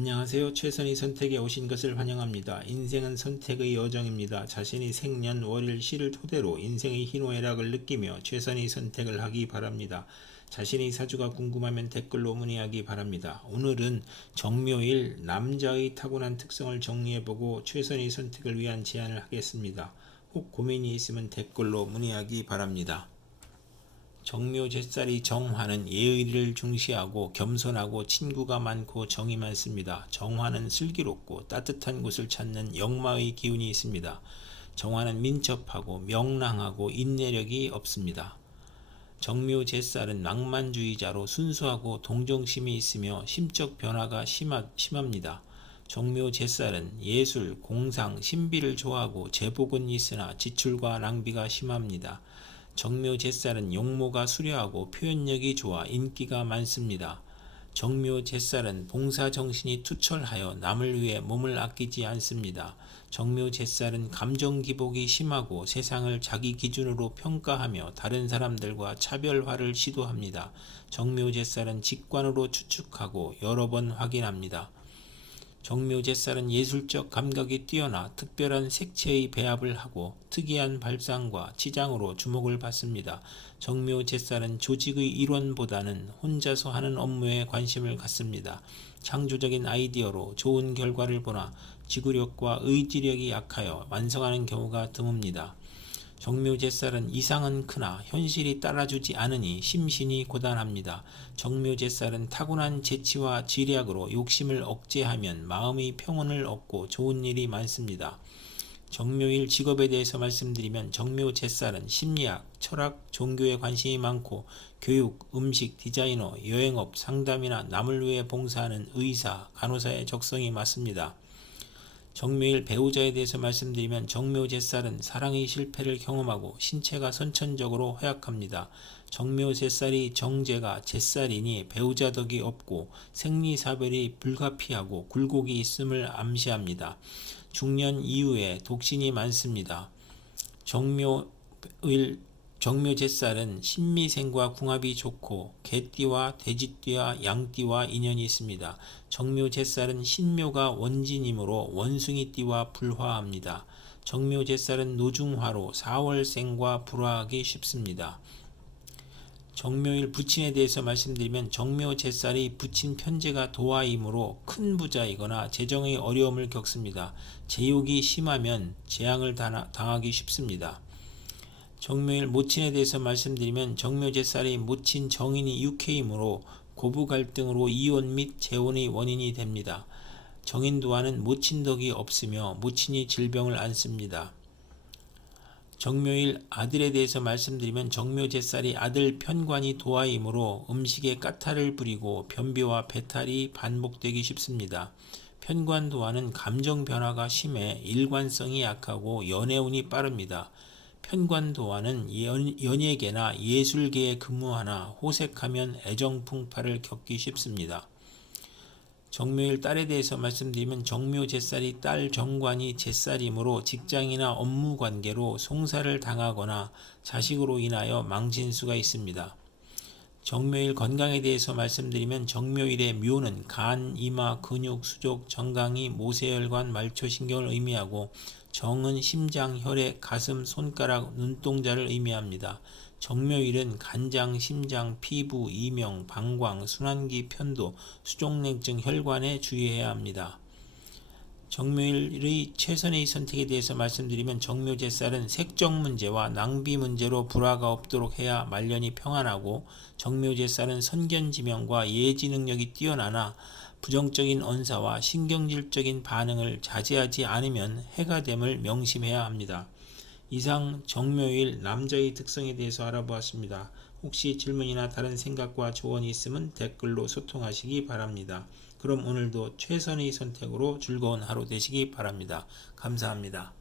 안녕하세요. 최선의 선택에 오신 것을 환영합니다. 인생은 선택의 여정입니다. 자신이 생년 월일 시를 토대로 인생의 희노애락을 느끼며 최선의 선택을 하기 바랍니다. 자신의 사주가 궁금하면 댓글로 문의하기 바랍니다. 오늘은 정묘일 남자의 타고난 특성을 정리해보고 최선의 선택을 위한 제안을 하겠습니다. 혹 고민이 있으면 댓글로 문의하기 바랍니다. 정묘 제살이 정화는 예의를 중시하고 겸손하고 친구가 많고 정이 많습니다. 정화는 슬기롭고 따뜻한 곳을 찾는 역마의 기운이 있습니다. 정화는 민첩하고 명랑하고 인내력이 없습니다. 정묘 제살은 낭만주의자로 순수하고 동정심이 있으며 심적 변화가 심하, 심합니다. 정묘 제살은 예술, 공상, 신비를 좋아하고 제복은 있으나 지출과 낭비가 심합니다. 정묘 제살은 용모가 수려하고 표현력이 좋아 인기가 많습니다. 정묘 제살은 봉사 정신이 투철하여 남을 위해 몸을 아끼지 않습니다. 정묘 제살은 감정 기복이 심하고 세상을 자기 기준으로 평가하며 다른 사람들과 차별화를 시도합니다. 정묘 제살은 직관으로 추측하고 여러 번 확인합니다. 정묘 제살은 예술적 감각이 뛰어나 특별한 색채의 배합을 하고 특이한 발상과 치장으로 주목을 받습니다. 정묘 제살은 조직의 일원보다는 혼자서 하는 업무에 관심을 갖습니다. 창조적인 아이디어로 좋은 결과를 보나 지구력과 의지력이 약하여 완성하는 경우가 드뭅니다. 정묘 제살은 이상은 크나 현실이 따라주지 않으니 심신이 고단합니다. 정묘 제살은 타고난 재치와 지략으로 욕심을 억제하면 마음의 평온을 얻고 좋은 일이 많습니다. 정묘일 직업에 대해서 말씀드리면 정묘 제살은 심리학, 철학, 종교에 관심이 많고 교육, 음식, 디자이너, 여행업, 상담이나 남을 위해 봉사하는 의사, 간호사의 적성이 맞습니다. 정묘일 배우자에 대해서 말씀드리면 정묘 제살은 사랑의 실패를 경험하고 신체가 선천적으로 허약합니다. 정묘 제살이 정제가 제살이니 배우자 덕이 없고 생리사별이 불가피하고 굴곡이 있음을 암시합니다. 중년 이후에 독신이 많습니다. 정묘일 정묘 제살은 신미생과 궁합이 좋고 개띠와 돼지띠와 양띠와 인연이 있습니다. 정묘 제살은 신묘가 원진이므로 원숭이띠와 불화합니다. 정묘 제살은 노중화로 사월생과 불화하기 쉽습니다. 정묘일 부친에 대해서 말씀드리면 정묘 제살이 부친 편제가 도화이므로 큰 부자이거나 재정의 어려움을 겪습니다. 제욕이 심하면 재앙을 당하기 쉽습니다. 정묘일 모친에 대해서 말씀드리면 정묘제살이 모친 정인이 육해이므로 고부 갈등으로 이혼 및 재혼의 원인이 됩니다. 정인도와는 모친 덕이 없으며 모친이 질병을 앓습니다. 정묘일 아들에 대해서 말씀드리면 정묘제살이 아들 편관이 도하이므로 음식에 까탈을 부리고 변비와 배탈이 반복되기 쉽습니다. 편관도화는 감정 변화가 심해 일관성이 약하고 연애운이 빠릅니다. 편관도화는 연예계나 예술계에 근무하나 호색하면 애정풍파를 겪기 쉽습니다. 정묘일 딸에 대해서 말씀드리면 정묘 제살이 딸 정관이 제살이므로 직장이나 업무 관계로 송사를 당하거나 자식으로 인하여 망친 수가 있습니다. 정묘일 건강에 대해서 말씀드리면 정묘일의 묘는 간, 이마, 근육, 수족, 정강이, 모세혈관, 말초신경을 의미하고 정은 심장, 혈액, 가슴, 손가락, 눈동자를 의미합니다. 정묘일은 간장, 심장, 피부, 이명, 방광, 순환기 편도, 수족냉증, 혈관에 주의해야 합니다. 정묘일의 최선의 선택에 대해서 말씀드리면 정묘제살은 색적 문제와 낭비 문제로 불화가 없도록 해야 말년이 평안하고 정묘제살은 선견지명과 예지 능력이 뛰어나나 부정적인 언사와 신경질적인 반응을 자제하지 않으면 해가 됨을 명심해야 합니다. 이상 정묘일 남자의 특성에 대해서 알아보았습니다. 혹시 질문이나 다른 생각과 조언이 있으면 댓글로 소통하시기 바랍니다. 그럼 오늘도 최선의 선택으로 즐거운 하루 되시기 바랍니다. 감사합니다.